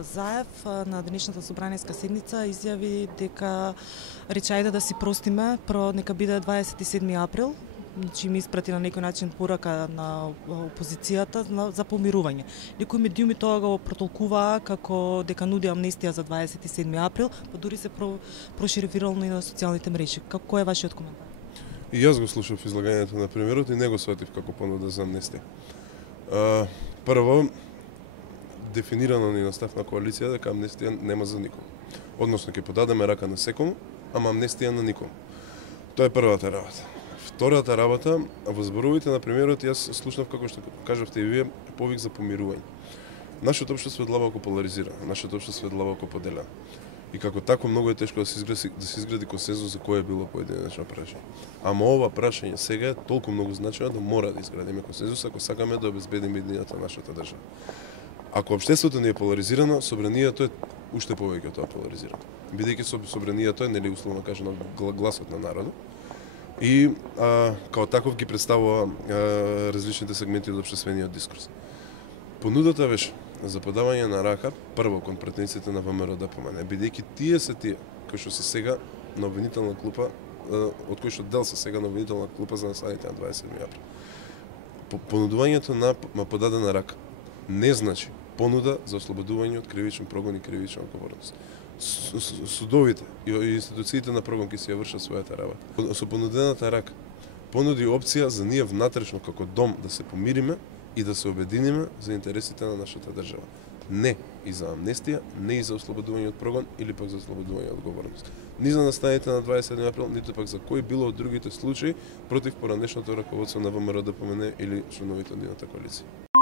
Заев на денешната собраниска седница изјави дека рече ајде да си простиме, прво нека биде 27 април, значи ми испрати на некој начин порака на опозицијата за помирување. Некои медиуми тоа го протолкуваа како дека нуди амнестија за 27 април, па дури се проширифирало и на социјалните мрежи. Кој е вашиот коментар? И јас го слушав излагањето на премиерот и не го сватив како понуда за амнестија. Прво, дефинирано ни настав на коалиција дека амнестија нема за никого. Односно, ќе подадеме рака на секому, ама амнестија на никому. Тоа е првата работа. Втората работа, во зборовите на премиерот јас слушнав, како што кажавте и вие, повик за помирување. Нашето општество е длабоко поларизирано, нашето општество е длабоко поделено. И како тако многу е тешко да се изгради консензус за кое е било поединечно прашање. Ама ова прашање сега е толку многу значено да мора да изградиме консензус ако сакаме да обезбедиме единината на нашата држава. Ако општеството не е поларизирано, собранието е уште повеќе од тоа поларизирано. Бидејќи собранието е, нели условно кажано, гласот на народот. И као таков ги представува различните сегменти од општествениот дискурс. Понудата беше за подавање на рака прво кон пратениците на ВМРО ДПМН, бидејќи тие се тие кои што се сега на обвинителна клупа, од кои што дел се сега на обвинителна клупа за насадите на 27 април. Понудувањето на подадена рака не значи понуда за ослободување од кривичен прогон и кривична одговорност. Судовите и институциите на прогон ќе си ја вршат својата работа. Со понудената рака понуди опција за ние внатрешно како дом да се помириме и да се обединиме за интересите на нашата држава. Не и за амнестија, не и за ослободување од прогон или пак за ослободување од одговорност. Ни за настаните на 27 април, ниту пак за кој било од другите случаи против поранешното раководство на ВМРО ДПМН или членовите од нивната коалиција.